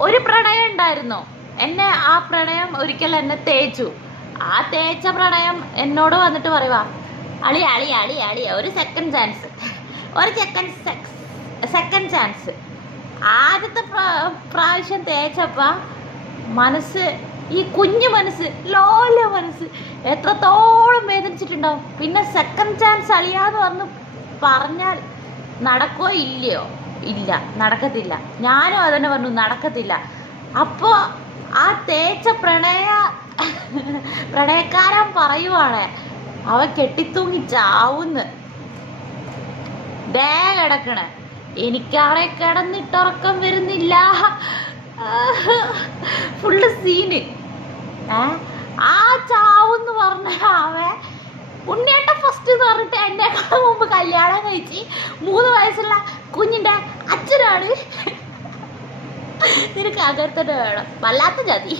ഒരു പ്രണയം ഉണ്ടായിരുന്നു. എന്നെ ആ പ്രണയം ഒരിക്കൽ എന്നെ തേച്ചു. ആ തേച്ച പ്രണയം എന്നോട് വന്നിട്ട് പറയുവാ അളി അളി അളി അളി ഒരു സെക്കൻഡ് ചാൻസ് ഒരു സെക്കൻഡ് സെക്കൻഡ് ചാൻസ് ആദ്യത്തെ പ്രാ- പ്രാവശ്യം തേച്ചപ്പ മനസ്സ് ഈ കുഞ്ഞു മനസ്സ് ലോല മനസ്സ് എത്രത്തോളം വേദനിച്ചിട്ടുണ്ടാവും. പിന്നെ സെക്കൻഡ് ചാൻസ് അളിയാന്ന് വന്ന് പറഞ്ഞാൽ നടക്കോ ഇല്ലയോ? ഇല്ല നടക്കത്തില്ല. ഞാനും അതന്നെ പറഞ്ഞു നടക്കത്തില്ല. അപ്പോൾ ആ തേച്ച പ്രണയ പ്രണയക്കാരൻ പറയുവാണ് അവ കെട്ടിത്തൂങ്ങി ചാവുന്ന്. ദേ കിടക്കണേ. എനിക്കാറെ കിടന്നിട്ടുറക്കം വരുന്നില്ല. Full scene. ആ ചാവെന്ന് പറഞ്ഞ അവൻ ഉണ്ണിയേട്ട ഫസ്റ്റ് എന്ന് പറഞ്ഞിട്ട് എന്നെക്കാൾ മുമ്പ് കല്യാണം കഴിച്ച് മൂന്ന് വയസ്സുള്ള കുഞ്ഞിന്റെ അച്ഛനാണ്. നിനക്ക് അകത്തന്നെ വേണം. വല്ലാത്ത ജാതി